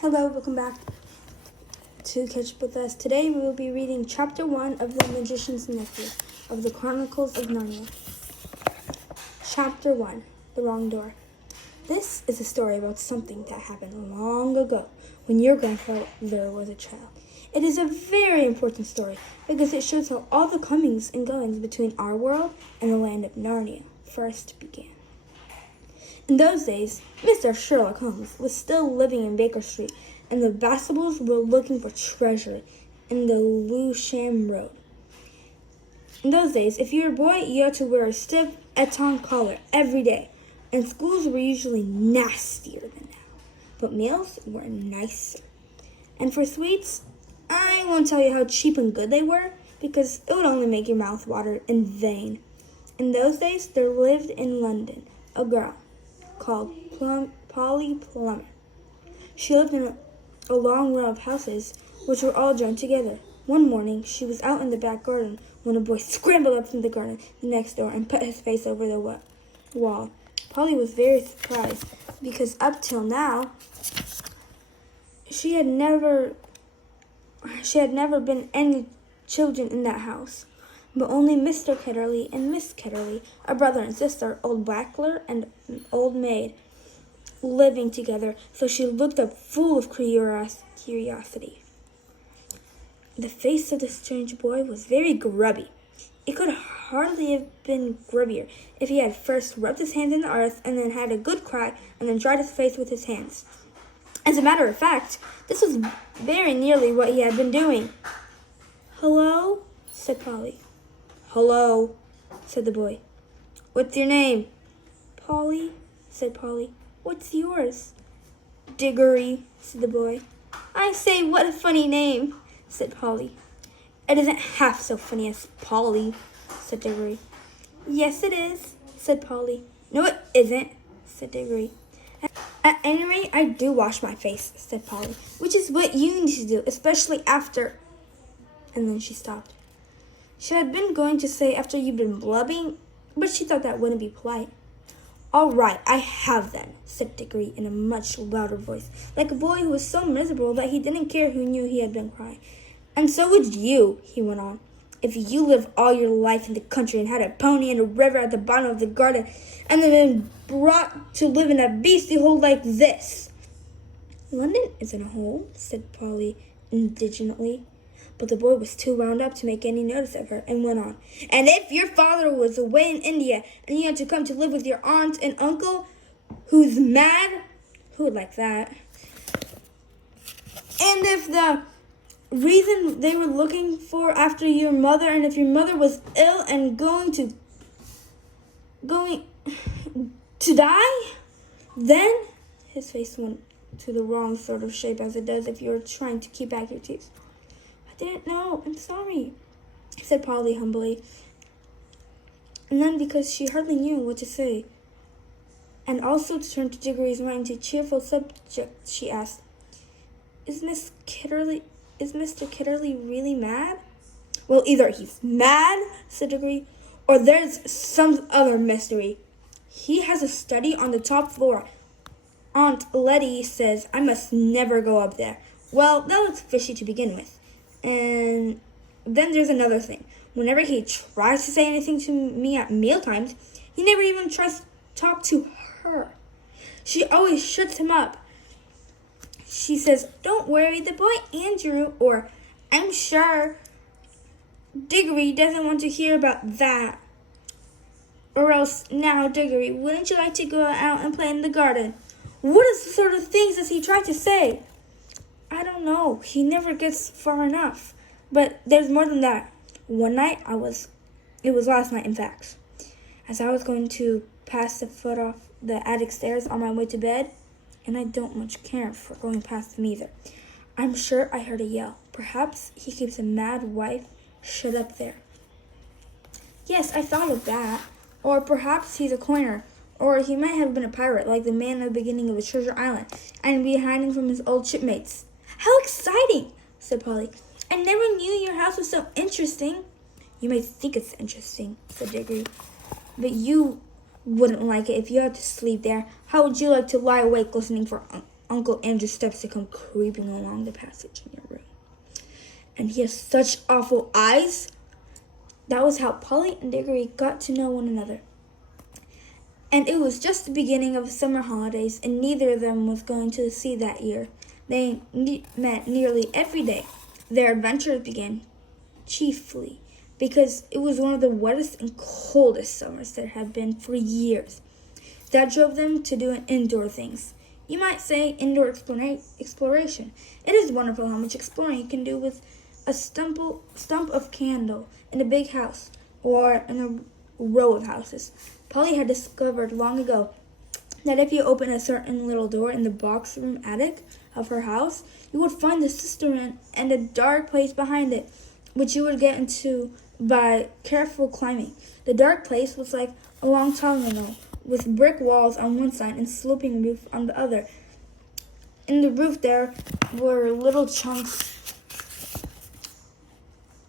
Hello, welcome back to Catch Up With Us. Today we will be reading Chapter 1 of The Magician's Nephew of the Chronicles of Narnia. Chapter 1, The Wrong Door. This is a story about something that happened long ago when your grandfather was a child. It is a very important story because it shows how all the comings and goings between our world and the land of Narnia first began. In those days, Mr. Sherlock Holmes was still living in Baker Street, and the Bastables were looking for treasure in the Lewisham Road. In those days, if you were a boy, you had to wear a stiff Eton collar every day, and schools were usually nastier than now, but meals were nicer. And for sweets, I won't tell you how cheap and good they were, because it would only make your mouth water in vain. In those days, there lived in London a girl called Polly Plummer. She lived in a long row of houses which were all joined together. One morning, she was out in the back garden when a boy scrambled up from the garden next door and put his face over the wall. Polly was very surprised because up till now, she had never been any children in that house, but only Mr. Ketterly and Miss Ketterly, a brother and sister, old Blackler and an old maid, living together, so she looked up full of curiosity. The face of the strange boy was very grubby. It could hardly have been grubbier if he had first rubbed his hands in the earth and then had a good cry and then dried his face with his hands. As a matter of fact, this was very nearly what he had been doing. "Hello?" said Polly. "Hello," said the boy. "What's your name?" "Polly," said Polly. "What's yours?" "Diggory," said the boy. "I say, what a funny name," said Polly. "It isn't half so funny as Polly," said Diggory. "Yes, it is," said Polly. "No, it isn't," said Diggory. "At any rate, I do wash my face," said Polly, "which is what you need to do, especially after—" And then she stopped. She had been going to say after you've been blubbing, but she thought that wouldn't be polite. "All right, I have then," said Diggory in a much louder voice, like a boy who was so miserable that he didn't care who knew he had been crying. "And so would you," he went on, "if you lived all your life in the country and had a pony and a river at the bottom of the garden, and then been brought to live in a beastly hole like this." "London isn't a hole," said Polly indignantly. But the boy was too wound up to make any notice of her, and went on. "And if your father was away in India, and you had to come to live with your aunt and uncle, who's mad—" Who would like that? "And if the reason they were looking for after your mother, and if your mother was ill and going to die, then—" His face went to the wrong sort of shape, as it does if you're trying to keep back your teeth. "I didn't know. I'm sorry," said Polly humbly. And then, because she hardly knew what to say, and also to turn to Diggory's mind to cheerful subject, she asked, Is Mr. Ketterly really mad?" "Well, either he's mad," said Diggory, "or there's some other mystery. He has a study on the top floor. Aunt Letty says I must never go up there. Well, that looks fishy to begin with. And then there's another thing. Whenever he tries to say anything to me at mealtimes, he never even tries to talk to her. She always shuts him up. She says, 'Don't worry, the boy Andrew,' or 'I'm sure Diggory doesn't want to hear about that.' Or else, 'Now, Diggory, wouldn't you like to go out and play in the garden?' What sort of things does he try to say?" "I don't know. He never gets far enough. But there's more than that. One night it was last night in fact, as I was going to pass the foot off the attic stairs on my way to bed, and I don't much care for going past them either, I'm sure I heard a yell. Perhaps he keeps a mad wife shut up there. Yes, I thought of that. Or perhaps he's a coiner. Or he might have been a pirate, like the man at the beginning of the Treasure Island, and be hiding from his old shipmates." "How exciting!" said Polly. "I never knew your house was so interesting." "You may think it's interesting," said Diggory, "but you wouldn't like it if you had to sleep there. How would you like to lie awake listening for Uncle Andrew's steps to come creeping along the passage in your room. And he has such awful eyes. That was how Polly and Diggory got to know one another. And it was just the beginning of summer holidays, and neither of them was going to the sea that year. They met nearly every day. Their adventures began chiefly because it was one of the wettest and coldest summers there had been for years. That drove them to do indoor things. You might say indoor exploration. It is wonderful how much exploring you can do with a stump of candle in a big house or in a row of houses. Polly had discovered long ago that if you open a certain little door in the box room attic of her house, you would find the cistern and a dark place behind it, which you would get into by careful climbing. The dark place was like a long tunnel with brick walls on one side and sloping roof on the other. In the roof there were little chunks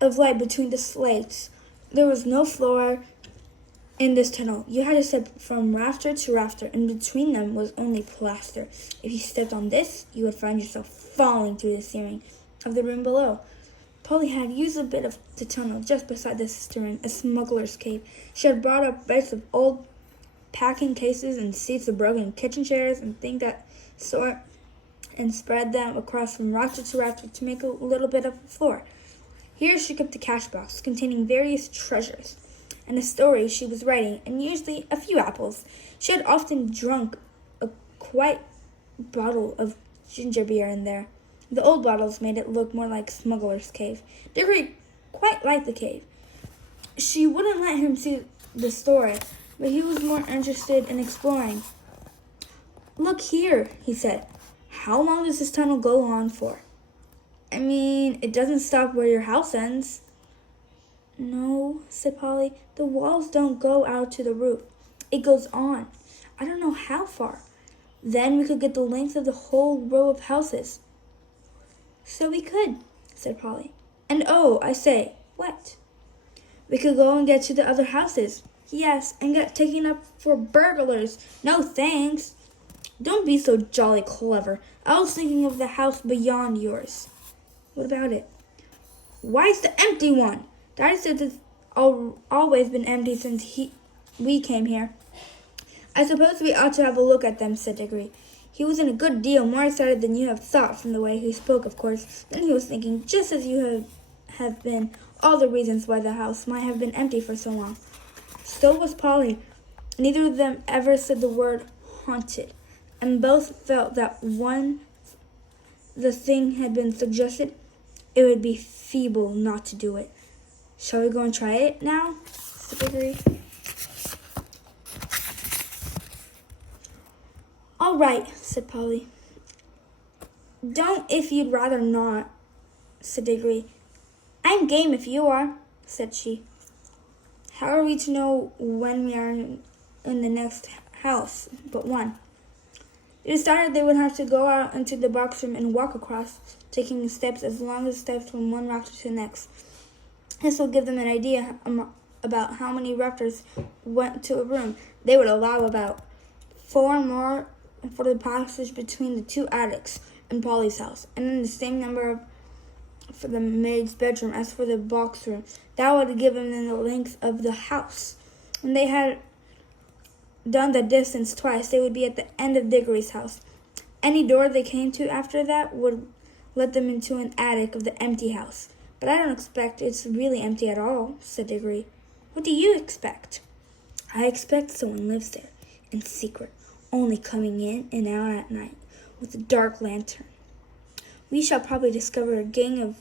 of light between the slates. There was no floor in this tunnel. You had to step from rafter to rafter, and between them was only plaster. If you stepped on this, you would find yourself falling through the ceiling of the room below. Polly had used a bit of the tunnel just beside the cistern, a smuggler's cave. She had brought up beds of old packing cases and seats of broken kitchen chairs and things that sort and spread them across from rafter to rafter to make a little bit of a floor. Here she kept a cash box containing various treasures and a story she was writing, and usually a few apples. She had often drunk a quite bottle of ginger beer in there. The old bottles made it look more like Smuggler's Cave. Diggory quite liked the cave. She wouldn't let him see the story, but he was more interested in exploring. "Look here," he said. "How long does this tunnel go on for?" "I mean, it doesn't stop where your house ends." "No," said Polly. "The walls don't go out to the roof. It goes on. I don't know how far. Then we could get the length of the whole row of houses." "So we could," said Polly. "And oh, I say, what?" "We could go and get to the other houses." "Yes, and get taken up for burglars." "No, thanks." "Don't be so jolly clever. I was thinking of the house beyond yours." "What about it?" "Why, it's the empty one. Daddy said it's always been empty since we came here." "I suppose we ought to have a look at them," said Diggory. He was in a good deal more excited than you have thought from the way he spoke, of course. Then he was thinking, just as you have been, all the reasons why the house might have been empty for so long. So was Polly. Neither of them ever said the word haunted, and both felt that when the thing had been suggested, it would be feeble not to do it. "Shall we go and try it now?" said Diggory. "All right," said Polly. "Don't if you'd rather not," said Diggory. "I'm game if you are," said she. "How are we to know when we are in the next house but one?" They decided they would have to go out into the box room and walk across, taking steps as long as steps from one rafter to the next. This will give them an idea about how many rafters went to a room. They would allow about 4 more for the passage between the 2 attics in Polly's house, and then the same number for the maid's bedroom as for the box room. That would give them the length of the house. When they had done the distance twice, they would be at the end of Diggory's house. Any door they came to after that would let them into an attic of the empty house. "But I don't expect it's really empty at all," said Diggory. "What do you expect?" "I expect someone lives there, in secret, only coming in and out at night, with a dark lantern. We shall probably discover a gang of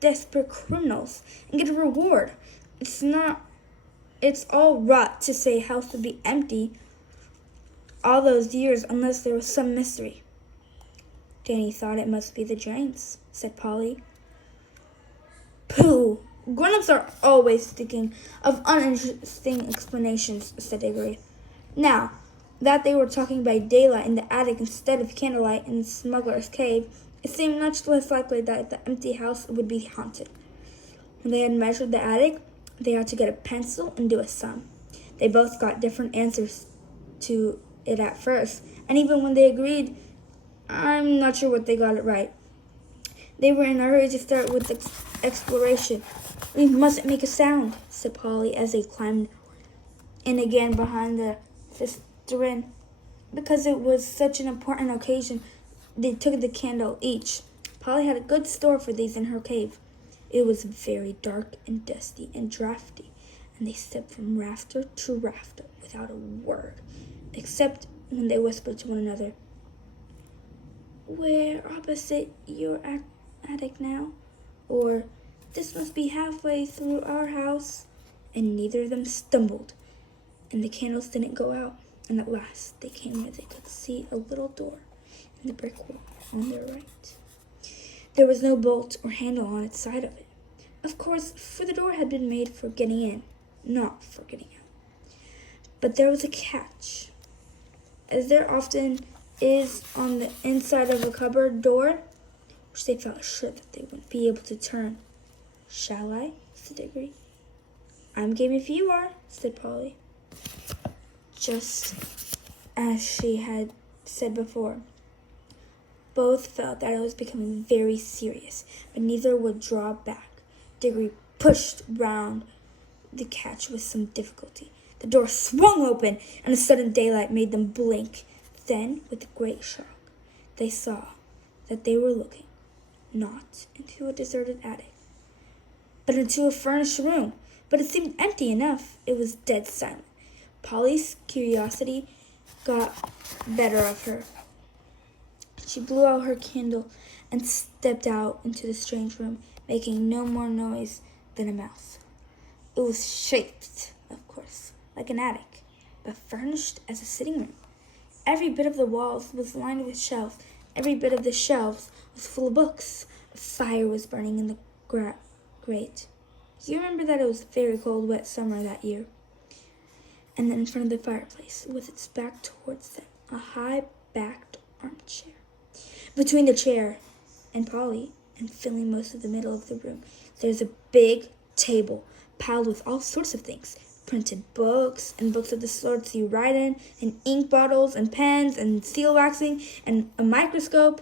desperate criminals and get a reward. It's all rot to say a house would be empty all those years unless there was some mystery." "Danny thought it must be the drains," said Polly. "Pooh! Grown-ups are always thinking of uninteresting explanations," said Diggory. Now that they were talking by daylight in the attic instead of candlelight in the smuggler's cave, it seemed much less likely that the empty house would be haunted. When they had measured the attic, they had to get a pencil and do a sum. They both got different answers to it at first, and even when they agreed I'm not sure what they got it right. They were in a hurry to start with the exploration. We mustn't make a sound, said Polly as they climbed in again behind the cisterns. Because it was such an important occasion, they took the candle each. Polly had a good store for these in her cave. It was very dark and dusty and drafty, and they stepped from rafter to rafter without a word, except when they whispered to one another, "We're opposite your attic now," or "This must be halfway through our house," and neither of them stumbled, and the candles didn't go out, and at last they came where they could see a little door in the brick wall on their right. There was no bolt or handle on its side of it, of course, for the door had been made for getting in, not for getting out. But there was a catch, as there often is on the inside of a cupboard door, which they felt sure that they wouldn't be able to turn. "Shall I?" said Diggory. "I'm game if you are," said Polly. Just as she had said before, both felt that it was becoming very serious, but neither would draw back. Diggory pushed round the catch with some difficulty. The door swung open, and a sudden daylight made them blink. Then, with a great shock, they saw that they were looking not into a deserted attic, but into a furnished room. But it seemed empty enough. It was dead silent. Polly's curiosity got better of her. She blew out her candle and stepped out into the strange room, making no more noise than a mouse. It was shaped, of course, like an attic, but furnished as a sitting room. Every bit of the walls was lined with shelves. Every bit of the shelves was full of books. A fire was burning in the grate. You remember that it was a very cold, wet summer that year. And then in front of the fireplace, with its back towards them, a high-backed armchair. Between the chair and Polly, and filling most of the middle of the room, there's a big table piled with all sorts of things. Printed books, and books of the sorts you write in, and ink bottles, and pens, and seal waxing, and a microscope.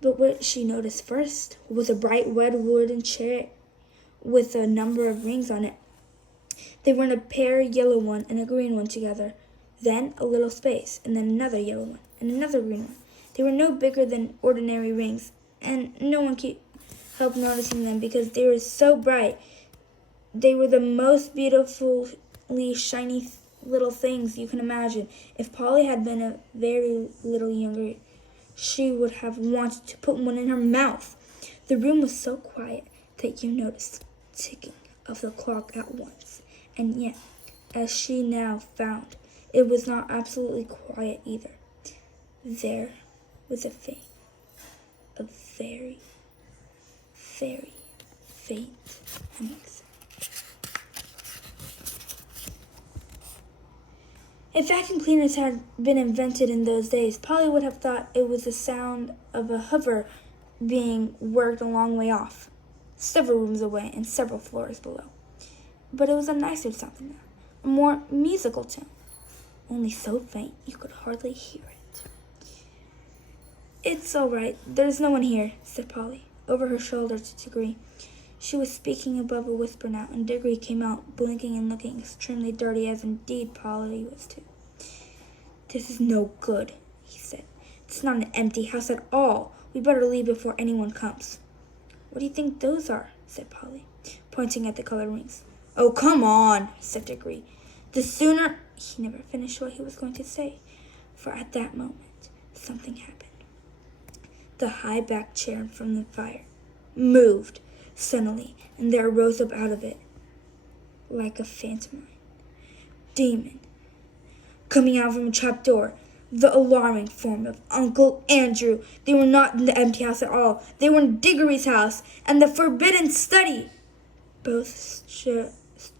But what she noticed first was a bright red wooden chair with a number of rings on it. They were in a pair, yellow one and a green one together. Then a little space, and then another yellow one, and another green one. They were no bigger than ordinary rings, and no one could help noticing them because they were so bright. They were the most beautifully shiny little things you can imagine. If Polly had been a very little younger, she would have wanted to put one in her mouth. The room was so quiet that you noticed the ticking of the clock at once. And yet, as she now found, it was not absolutely quiet either. There was a very, very faint humming sound. If vacuum cleaners had been invented in those days, Polly would have thought it was the sound of a hoover being worked a long way off, several rooms away and several floors below. But it was a nicer sound than that, a more musical tone, only so faint you could hardly hear it. "It's all right, there's no one here," said Polly, over her shoulder to Diggory. She was speaking above a whisper now, and Diggory came out, blinking and looking extremely dirty, as indeed Polly was too. "This is no good," he said. "It's not an empty house at all. We'd better leave before anyone comes." "What do you think those are?" said Polly, pointing at the colored rings. "Oh, come on," said Diggory. "The sooner—" He never finished what he was going to say, for at that moment something happened. The high-backed chair from the fire moved suddenly, and there rose up out of it, like a phantom demon, coming out from a trapdoor, the alarming form of Uncle Andrew. They were not in the empty house at all. They were in Diggory's house, and the forbidden study. Both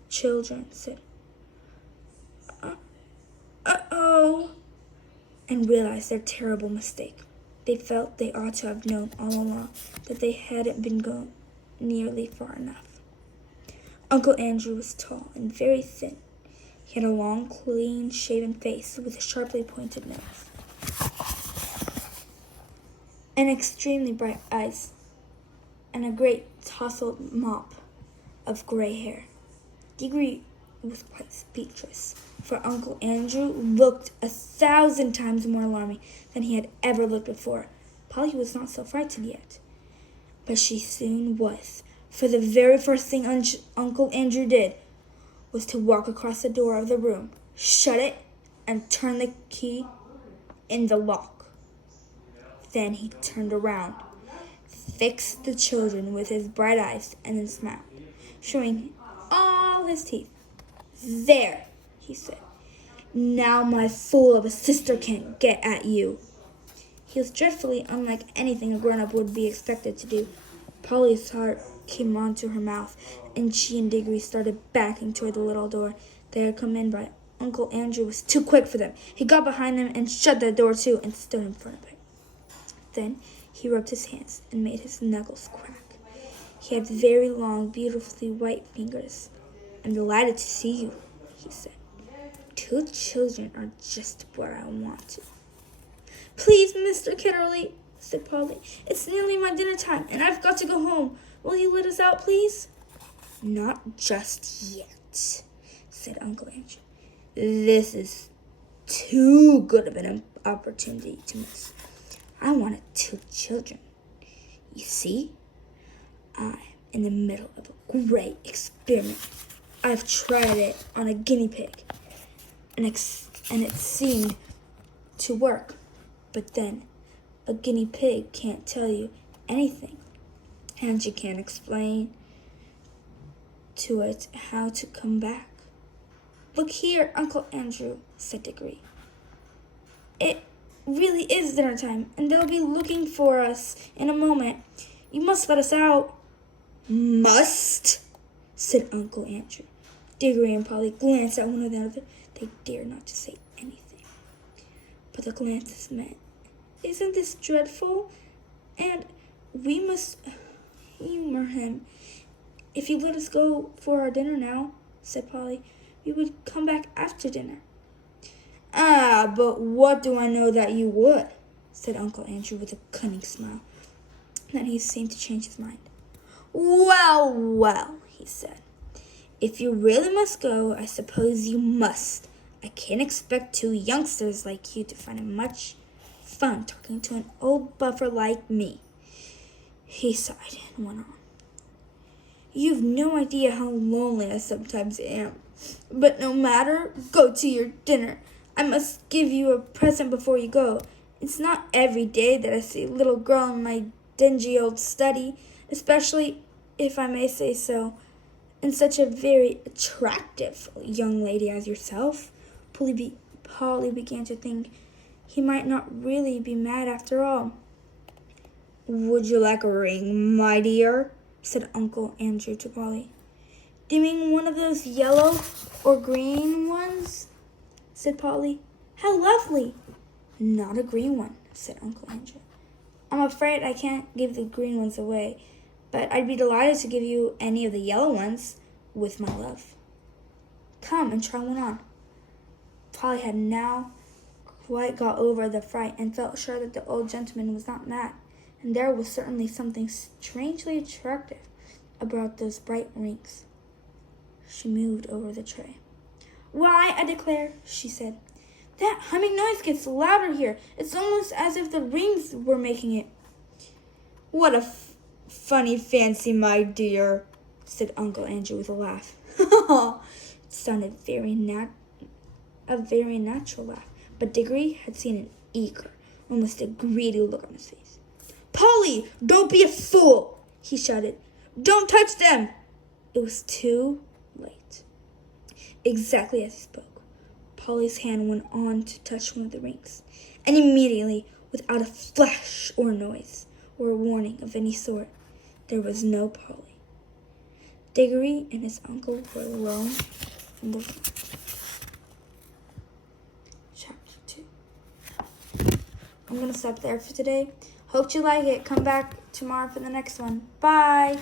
children said, "Uh-oh," and realized their terrible mistake. They felt they ought to have known all along that they hadn't been going nearly far enough. Uncle Andrew was tall and very thin. He had a long, clean-shaven face with a sharply pointed nose. and extremely bright eyes, and a great tousled mop of gray hair. Diggory was quite speechless, for Uncle Andrew looked 1,000 times more alarming than he had ever looked before. Polly was not so frightened yet, but she soon was, for the very first thing Uncle Andrew did was to walk across the door of the room, shut it, and turn the key in the lock. Then he turned around, fixed the children with his bright eyes, and then smiled, showing all his teeth. "There," he said. "Now my fool of a sister can't get at you." He was dreadfully unlike anything a grown-up would be expected to do. Polly's heart came onto her mouth, and she and Diggory started backing toward the little door they had come in by. Uncle Andrew was too quick for them. He got behind them and shut the door too and stood in front of it. Then he rubbed his hands and made his knuckles crack. He had very long, beautifully white fingers. "I'm delighted to see you," he said. "2 children are just what I want." "Please, Mr. Kitterly," said Polly, "it's nearly my dinner time, and I've got to go home. Will you let us out, please?" "Not just yet," said Uncle Andrew. "This is too good of an opportunity to miss. I wanted 2 children. You see, I'm in the middle of a great experiment. I've tried it on a guinea pig, and it seemed to work. But then, a guinea pig can't tell you anything, and you can't explain to it how to come back." "Look here, Uncle Andrew," said Diggory. "It really is dinner time, and they'll be looking for us in a moment. You must let us out." "Must?" said Uncle Andrew. Diggory and Polly glanced at one another. They dared not to say anything, but the glances met. "Isn't this dreadful? And we must humor him. If you let us go for our dinner now," said Polly, "we would come back after dinner." "Ah, but what do I know that you would?" said Uncle Andrew with a cunning smile. Then he seemed to change his mind. "Well, well," he said. "If you really must go, I suppose you must. I can't expect 2 youngsters like you to find it much fun talking to an old buffer like me." He sighed and went on. "You've no idea how lonely I sometimes am. But no matter, go to your dinner. I must give you a present before you go. It's not every day that I see a little girl in my dingy old study, especially, if I may say so, and such a very attractive young lady as yourself." Polly began to think he might not really be mad after all. "Would you like a ring, my dear?" said Uncle Andrew to Polly. "Do you mean one of those yellow or green ones?" said Polly. "How lovely!" "Not a green one," said Uncle Andrew. "I'm afraid I can't give the green ones away, but I'd be delighted to give you any of the yellow ones, with my love. Come and try one on." Polly had now quite got over the fright and felt sure that the old gentleman was not mad, and there was certainly something strangely attractive about those bright rings. She moved over the tray. "Why, I declare," she said, "that humming noise gets louder here. It's almost as if the rings were making it." "What a funny fancy, my dear," said Uncle Andrew with a laugh. It sounded a very natural laugh, but Diggory had seen an eager, almost a greedy look on his face. "Polly, don't be a fool!" he shouted. "Don't touch them!" It was too late. Exactly as he spoke, Polly's hand went on to touch one of the rings, and immediately, without a flash or noise or a warning of any sort, there was no Polly. Diggory and his uncle were alone in the room. Chapter 2. I'm going to stop there for today. Hope you like it. Come back tomorrow for the next one. Bye!